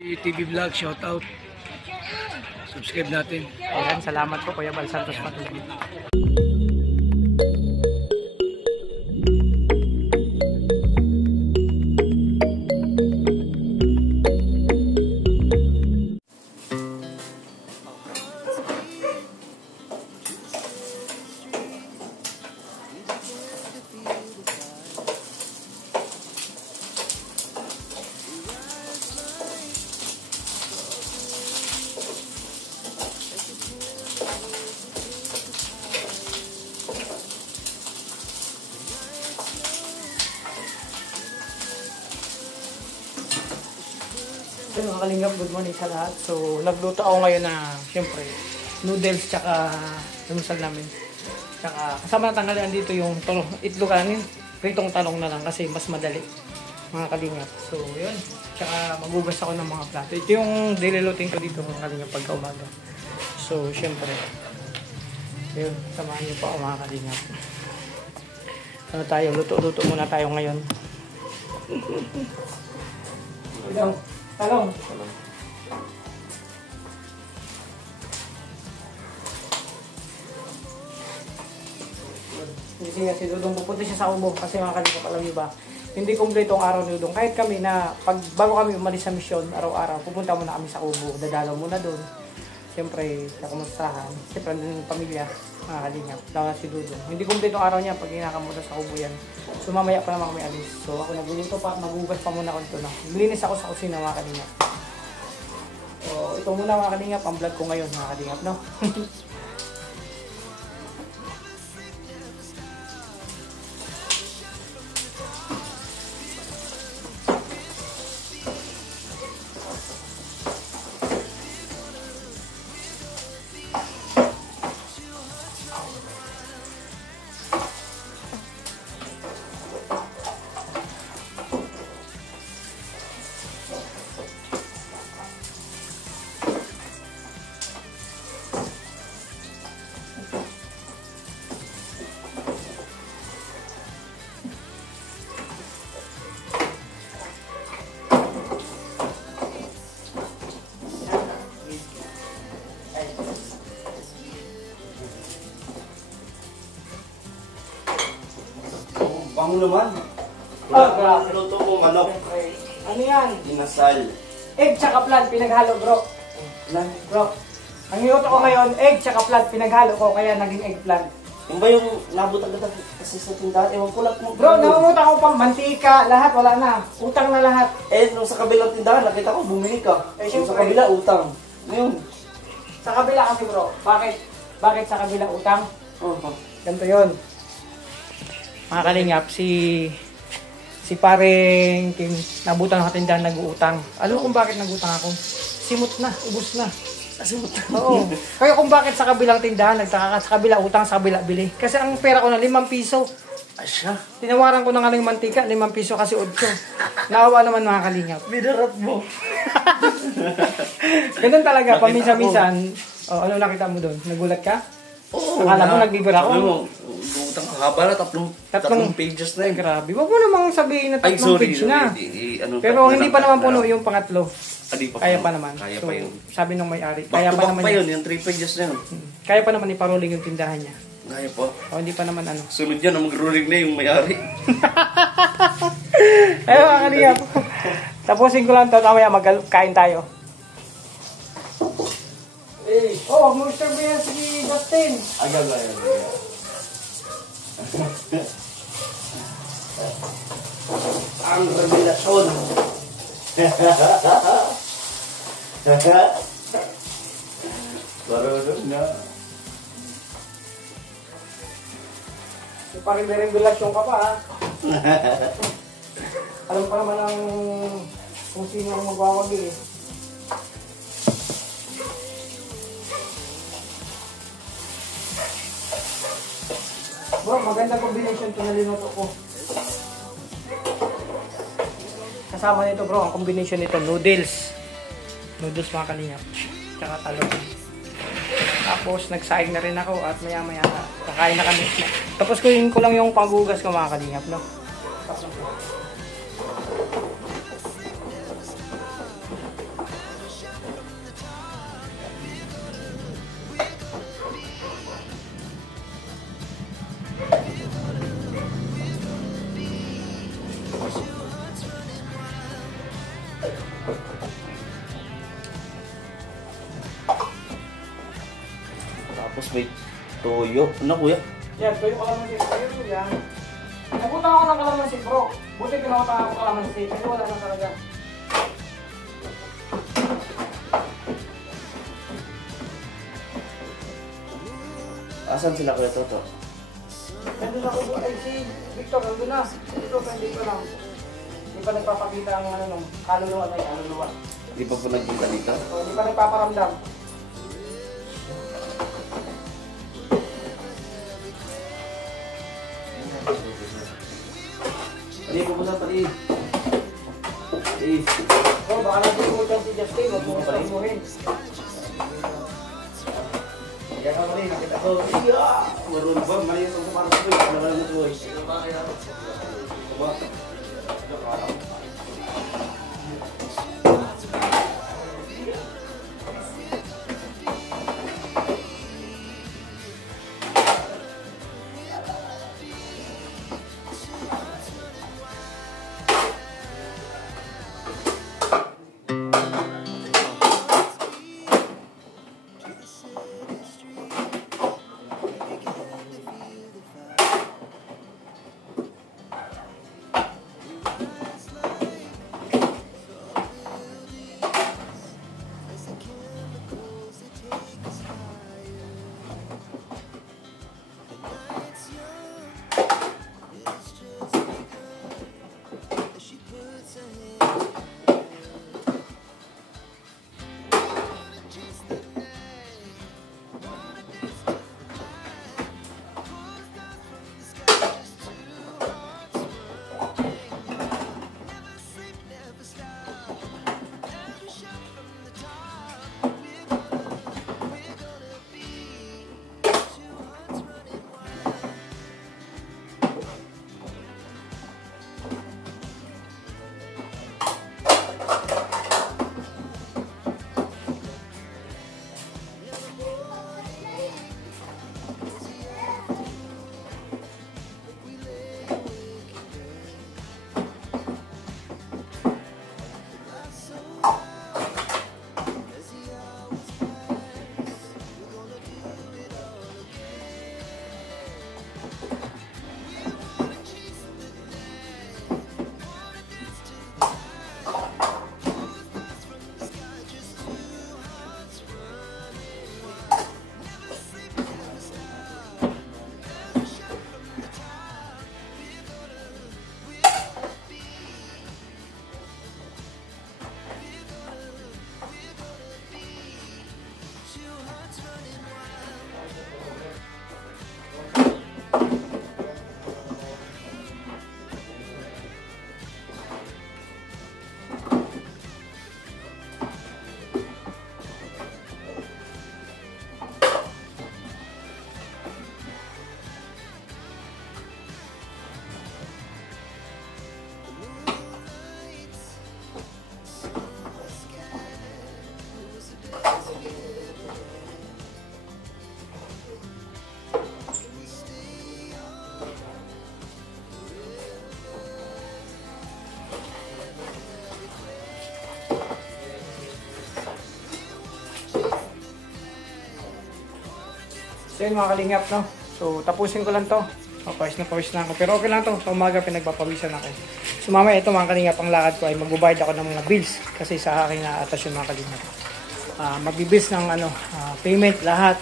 TV Vlog, shout out. Subscribe natin. Ayan, salamat po Kuya Bal Santos Patuloy. Mga kalingap, good morning sa lahat. So, nagluto ako ngayon na, siyempre, noodles tsaka lumusal namin. Tsaka, kasama na tanghalian dito yung itloganin. Pritong talong na lang kasi mas madali, mga kalingap. So, yun. Tsaka, magugas ako ng mga plato. Ito yung daily routine ko dito, mga kalingap, pagka umaga. So, siyempre, yun, samahan niyo pa ako, mga kalingap. Ano tayo, luto-luto muna tayo ngayon. Talong. Kasi nga si Dudong pupunta siya sa Ubo kasi mga kalingap, alam niyo ba, hindi kumpleto ang araw ni Dudong. Kahit kami na, bago kami umalis sa misyon, araw-araw, pupunta muna kami sa Ubo, dadalaw muna doon. Siyempre, sa kumustahan, siyempre andun yung pamilya, mga kalingap, lalo na si Dudong. Hindi kumpleto ang araw niya pag inakamuta sa Ubo yan. So mamaya pa naman kami alis. So ako nagluluto pa, magugas pa muna ako ito na. Linis ako sa kusina, mga kalingap. So, ito muna mga kalingap, ang vlog ko ngayon mga kalingap, no? Bango naman. Grabe. Luto mo manok. Ano yan? Inasal. Egg tsaka flan, pinaghalo bro. Lan. Bro, ang niluto ko ngayon, egg tsaka flan, pinaghalo ko, kaya naging egg flan. Yung ba yung nabot agad kasi sa tindahan? Ewan ko lang mo. Bro, namumuta ko pang mantika, lahat, wala na. Utang na lahat. Eh, nung sa kabilang tindahan, nakita ko, bumili ka. Eh, Yung sa syempre. kabila, utang. Ngayon. Sa kabila kasi bro, bakit sa kabila utang? Ganito yun. Mga kalingap, si paring nabutan ng katindahan nag-uutang. Alam mo kung bakit nag-utang ako? Simot na, ubos na. Simot na. Oo. Kaya kung bakit sa kabilang tindahan, nagtaka ka sa kabila utang, sa kabila bili. Kasi ang pera ko na 5 piso. Asya. Tinawaran ko na nga ng mantika, 5 piso kasi 8. Naawa naman mga kalingap. Bidarat mo. Ganun talaga, paminsan-minsan. Oh, ano nakita mo doon? Nagulat ka? Oo. Akala mo nagbibira ako? Sabi mo, utang haba na, tatlong pages na Ay, yun. grabe. Huwag mo namang sabihin na Ay, tatlong sorry. page na. Ano, Pero hindi pa naman puno yung pangatlo. Di pa Kaya puno. pa naman. Kaya So, pa yun. sabi nung may-ari. Back Kaya to pa back naman pa yun, yung 3 pages na yun. Kaya pa naman iparuling yung tindahan niya. Kaya pa. O hindi pa naman ano. Sunod yan, mag-ruling na yung may-ari. Ayun mga kalingap. Tapusin ko lang ito. Mamaya magkain tayo. Eh, Oh, wag mo istorbo yan si Justin. agad. Ang revelasyon. Barulog na. Parang may revelasyon ka pa ha. Alam pa naman ang kung sino ang magwawagi eh. Bro, magandang combination ito na linuto ko. Kasama nito bro, ang combination nito, noodles. Noodles mga kalingap. Tsaka talong. Tapos nagsaing na rin ako at maya maya kakain na kami. Tapos kunin ko lang yung panggugas ko mga kalingap, no? Tapos may toyo. Ano kuya? Yan, tuyo kalamansi. Tuyo yan. Nabutan ako ng kalamansi bro. Buti pinakota ako kalamansi. Kasi wala na talaga. Asan sila kuya Toto? Nandun ako ay si Victor, nandun na. Dito, dito lang. Hindi pa nagpapakita ang ano nung kaluluwa na yung kaluluwa. Hindi pa po nagpunta dito? So, hindi pa nagpaparamdam. Pali, pupunta pali. Pali. So, baka nagpupunta si Justin, huwag mo sabihin. Kaya ka pali, nakita ko. Iya! Marunong ba? Mali yung pagkaparang ko. Ano ba naman ito eh? Diba? So yun mga kalingap, no? So tapusin ko lang to. Pawis na ako. Pero okay lang to. Sa umaga pinagpapawisan ako. So mamaya ito mga kalingap, ang lakad ko ay magbabayad ako ng mga bills. Kasi sa aking atas yun mga kalingap. Magbibills ng payment lahat.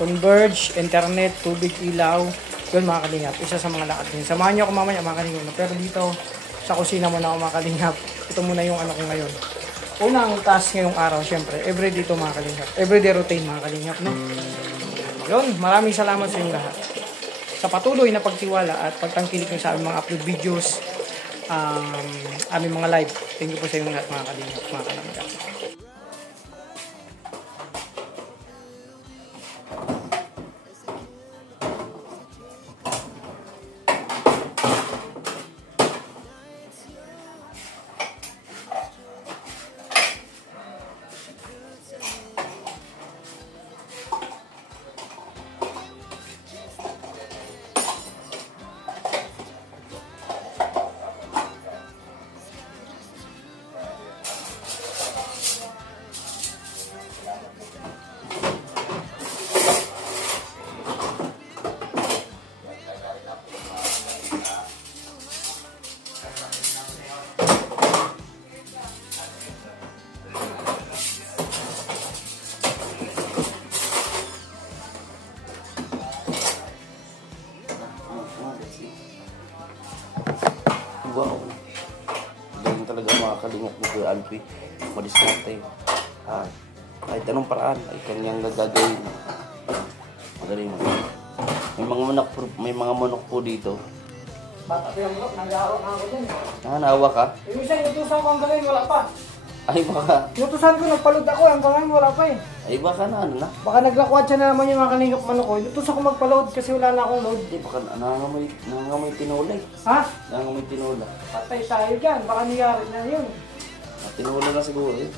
Converge, internet, tubig, ilaw. Yun mga kalingap. Isa sa mga lakad din. Samahan nyo ako mamaya mga kalingap. Pero dito sa kusina muna ako mga kalingap. Ito muna yung ano ko ngayon. Unang task ngayong araw, syempre, everyday ito mga kalingap. Everyday routine mga kalingap, no? Yun, maraming salamat sa inyong lahat. Sa patuloy na pagtiwala at pagtangkilik nyo sa aming mga upload videos, aming mga live. Thank you po sa inyong lahat mga kalingap, mga kalingap. kalingap ni Kuya Alfie. Madiskarte. Kahit anong paraan ay kanyang gagawin. Magaling. May mga manok po dito. Bata ko yung manok, nag-aaro na ako dyan. Naawa ka? Yung isa, inutusan ko hanggang ngayon, wala pa. Ay baka. Inutusan ko, nagpalod ako, hanggang ngayon, wala pa eh. Ay baka na ano na. Baka naglakwat siya na naman yung mga kalingap manok ko. Inutusan ko magpaload kasi wala na akong load. Hindi baka nangangamoy tinola eh. Ha? Nangangamoy tinola. Patay tayo dyan, baka niyari na yun. Tinola na siguro eh.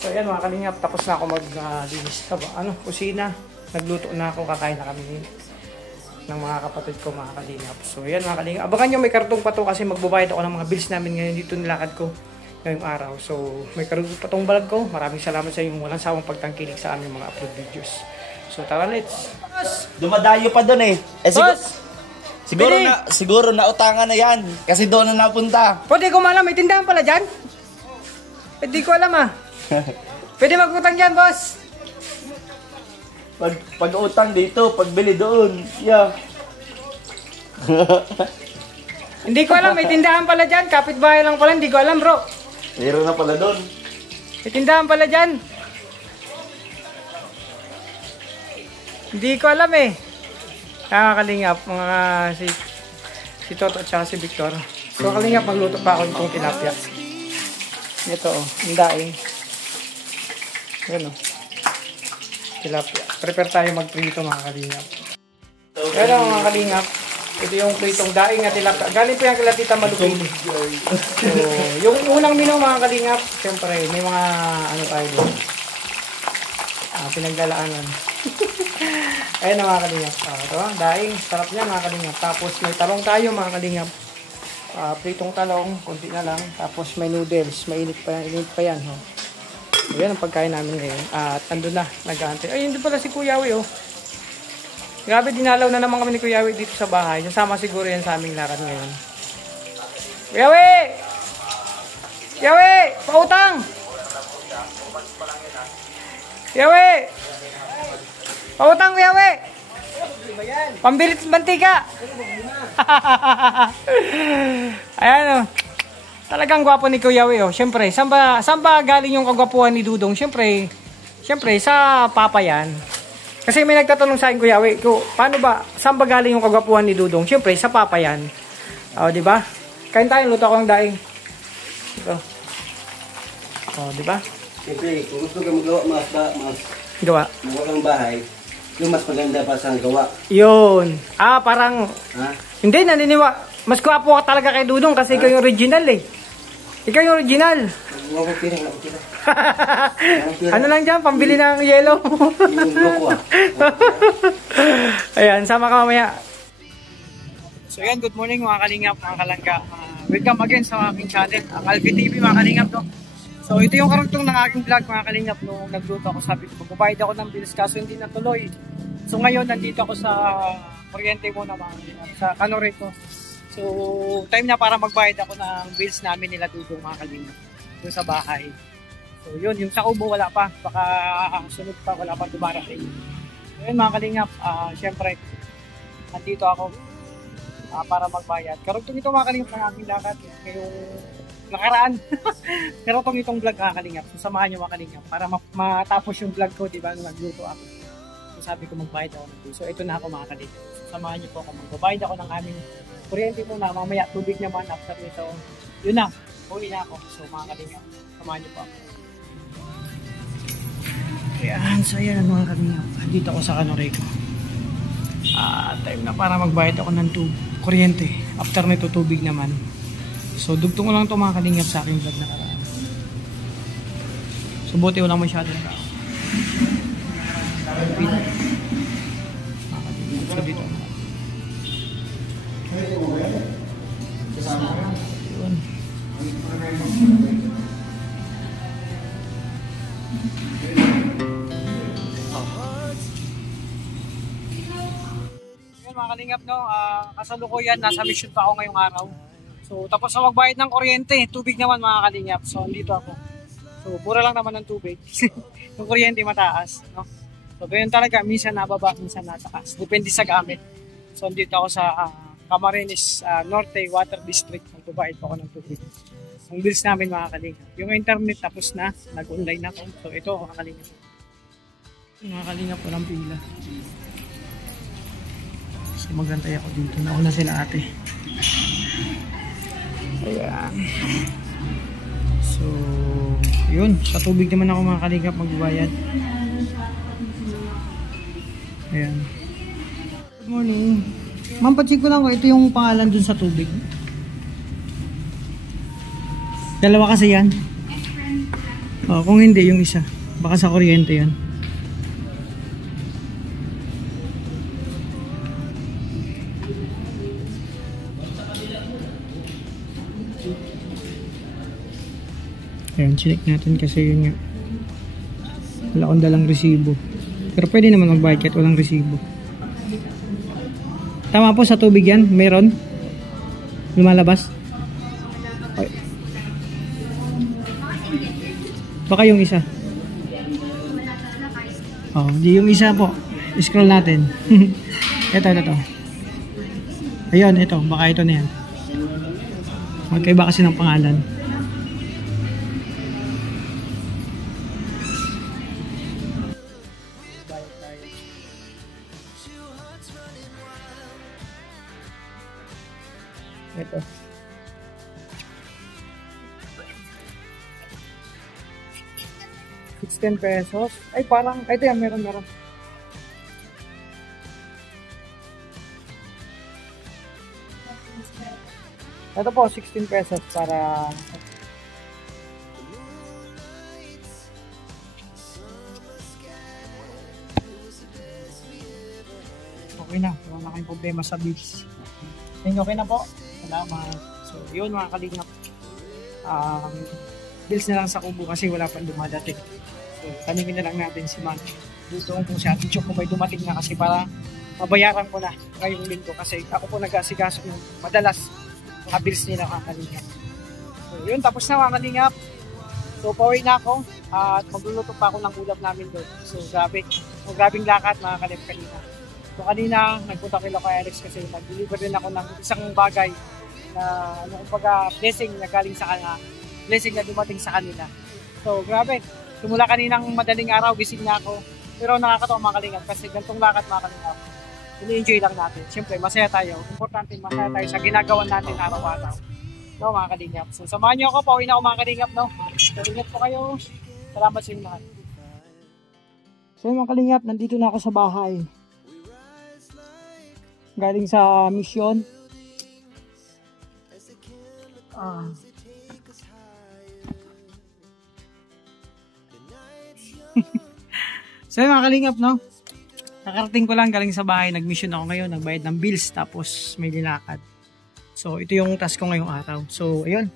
So ayan mga kalingap, tapos na ako mag-linis sa kusina. Nagluto na ako, kakain na kami ng mga kapatid ko mga kalingap. So ayan mga kalingap, abangan nyo may kartong pa to kasi magbabayad ako ng mga bills namin ngayon dito nilakad ko ngayong araw. So may kartong pa tong balag ko. Maraming salamat sa inyong walang sawang pagtangkilik sa aming mga upload videos. So tara, let's. Dumadayo pa doon eh. Boss! Siguro na utangan na yan kasi doon na napunta. Pwede ko malam, may tindahan pala dyan? Pwede ko alam ah. Pwede magutang dyan, boss. Pag utang dito, pagbili doon. Yeah. Hindi ko alam, may tindahan pala dyan. Kapitbahay lang pala, hindi ko alam bro. Meron na pala doon. May tindahan pala dyan. Hindi ko alam eh. Kalingap, mga si Toto at saka si Victor. So kalingap, magluto pa ako itong tilapia. Ito oh, ang daing. Ayan oh. Tilapia. Prepare tayo magprito mga kalingap. Pero mga kalingap, ito yung pritong daing na tilapia. Galing po yung kila Tita Malupin. So, yung unang menu mga kalingap, siyempre may mga ano tayo doon. Pinaglalaanan. Ayan na mga kalingap. Ito, daing. Sarap niya mga kalingap. Tapos may talong tayo mga kalingap. Pritong talong. Kunti na lang. Tapos may noodles. Mainit pa yan. Oh. Ayan ang pagkain namin ngayon. At andun na. Nag-aantay. Ay, hindi pala si Kuya Yawi. Oh. Grabe, dinalaw na naman kami ni Kuya Yawi dito sa bahay. Sasama siguro yan sa aming lakad ngayon. Kuya Yawi! Yawi! Pautang! Yawi! Pautang Kuya Yawi! Pambilit mantika! Ayan o. Talagang gwapo ni Kuya Yawi o. Siyempre, saan ba galing yung kagwapuhan ni Dudong? Siyempre, sa papa yan. Kasi may nagtatanong sa akin Kuya Yawi, paano ba, saan ba galing yung kagwapuhan ni Dudong? Siyempre, sa papa yan. O, diba? Kain tayo, luto ako ng daing. Ito. O, diba? Siyempre, kung gusto ka magawa Gawa. magawa kang bahay, yung mas maganda pa sa gawa. Yun. Parang, Ha? hindi, mas gwapo ka talaga kay Dudong kasi ikaw yung original eh. Ikaw yung original. Wala ko pira. Ano lang dyan, pambili ng yellow. Yung loko Ayan, sama ka mamaya. So yan, good morning mga kalingap, mga kalangga. Welcome again sa aking channel, ang Alfie TV mga kalingap. No? So ito yung karugtong ng aking vlog mga kalingap. Nung nagluto ako, sabi ko, magbabayad ako ng bills kaso hindi natuloy. So ngayon, nandito ako sa kuryente muna mga kalingap, sa Canoreco. So time na para magbayad ako ng bills namin nila Dudong mga kalingap doon sa bahay. So yun, yung sa Ubo wala pa, baka sunod pa, wala pa dumarating. So yun mga kalingap, syempre nandito ako para magbayad. Karugtong ito mga kalingap ng aking lakad ngayong nakaraan. Karugtong itong vlog mga kalingap, so samahan nyo mga kalingap para matapos yung vlog ko, diba, nung nagluto ako. So sabi ko magbayad ako ng bills. So ito na ako mga kalingap, so samahan nyo po ako, magbabayad ako ng aming kuryente muna, mamaya tubig naman after nito. Yun na, uwi na ako. So mga kalingap, samahan nyo po ako. Ayan, so ayan mga kalingap, dito ako sa Canoreco. Time na para magbayad ako ng kuryente. After nito tubig naman. So dugtong ko lang ito mga kalingap sa aking vlog na karaan. So buti walang masyado na tao. So dito ako. Yun. Yan mga kalingap, no? Kasalukuyan, nasa mission pa ako ngayong araw. So, tapos na magbayad ng kuryente. Tubig naman mga kalingap. So, andito ako. So, mura lang naman ng tubig. Yung kuryente mataas, no? So, ganyan talaga. Minsan nababa, minsan nataas. Depende sa gamit. So, andito ako sa Camarines Norte Water District. Magbabayad pa ako ng tubig. Ang bills namin mga kalingap. Yung internet tapos na. Nag-online ako. So, ito mga kalingap. Mga kalingap, walang pila. So, magantay ako dito. Nauna sila ate. Ayan. So, yun. Sa tubig naman ako mga kalingap magbabayad. Ayan. Good morning. Ma'am, pacheck ko lang ko. Ito yung pangalan dun sa tubig. Dalawa kasi yan. Oh, kung hindi, yung isa. Baka sa kuryente yan. Ayan, check natin kasi yun nga. Wala akong dalang resibo. Pero pwede naman magbayad kahit walang resibo. Tama po, sa tubig yan? Meron? Lumalabas? Okay. Baka yung isa. Oh, di yung isa po. Scroll natin. Ito. Ayun, ito. Baka ito na yan. Magkaiba kasi ng pangalan. Ito. ₱16. Ay, parang, ito yan, meron. Ito po, ₱16 para... Okay na, wala na kayong problema sa bills. Okay na po. Salamat. So, yun mga kalingap. Bills na lang sa kubo kasi wala pang dumadating. So, tanungin na lang natin si Ma'am. Dito kung si Ate Chok may dumating na kasi para mabayaran ko na ngayong linggo kasi ako po nag-asikaso yung madalas mga bills nila mga kalingap. So, yun. Tapos na mga kalingap. So, pauwi na ako at magluluto pa ako ng ulam namin doon. So, grabe. So, grabing lakad mga kalingap. So, kanina nagpunta kay Alex kasi nag-deliver din ako ng isang bagay na kumbaga blessing na galing sa kanila, blessing na dumating sa kanila. So grabe, simula kaninang madaling araw gising na ako, pero nakakatawa mga kalingap kasi gantong lakad mga kalingap, ini-enjoy lang natin. Siyempre masaya tayo, importante masaya tayo sa ginagawa natin araw-araw, no mga kalingap. So samahan niyo ako, pauwi na ako mga kalingap, no. So ingat po kayo, salamat sa inyo lahat. So mga kalingap, nandito na ako sa bahay galing sa mission. So mga kalingap, no, nakarating ko lang galing sa bahay, nag-mission ako ngayon, nagbayad ng bills tapos may nilakad. So ito yung task ko ngayong araw. So ayun,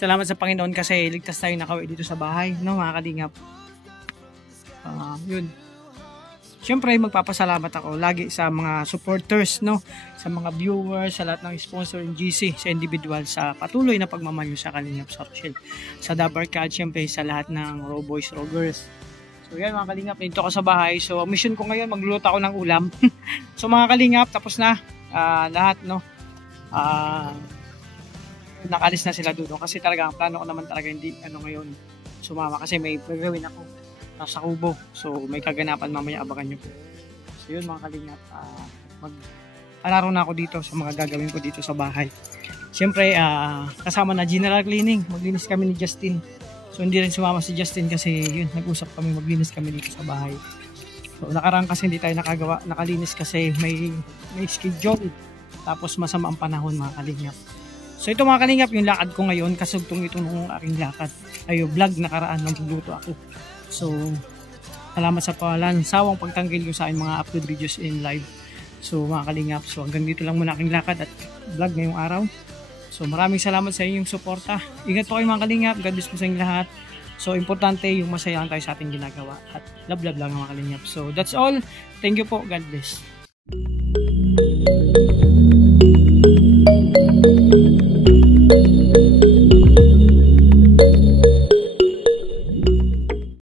salamat sa Panginoon kasi ligtas tayo nakauwi dito sa bahay, no mga kalingap. Yun, siyempre magpapasalamat ako lagi sa mga supporters, no, sa mga viewers, sa lahat ng sponsor ng GC, sa individual, sa patuloy na pagmamayo sa Kalingap sa Rochelle, sa Dabarcad, siyempre sa lahat ng Raw Boys, Raw Girls. So yan mga kalingap, dito ako sa bahay. So ang mission ko ngayon, magluluto ako ng ulam. So mga kalingap, tapos na lahat, no. Nakalis na sila doon kasi talaga ang plano ko naman talaga hindi ngayon sumama kasi may gagawin ako sa kubo. So may kaganapan mamaya, abangan nyo po. So yun mga kalingap, mag-alaro na ako dito sa mga gagawin ko dito sa bahay. Siyempre kasama na general cleaning, maglinis kami ni Justin. So hindi rin sumama si Justin kasi yun, nag-usap kami, maglinis kami dito sa bahay. So nakaraan kasi hindi tayo nakalinis kasi may schedule. Tapos masama ang panahon mga kalingap. So ito mga kalingap, yung lakad ko ngayon, kasugtong ito nung aking lakad. Vlog nakaraan, nagluto ako. So salamat sa sawang pagtanggil ko sa aking mga upload videos in live. So mga kalingap, so hanggang dito lang muna aking lakad at vlog ngayong araw. So maraming salamat sa inyong suporta. Ingat po kayo mga kalingap, God bless po sa inyong lahat. So, importante yung masaya lang tayo sa ating ginagawa at love lang mga kalingap. So, that's all. Thank you po. God bless.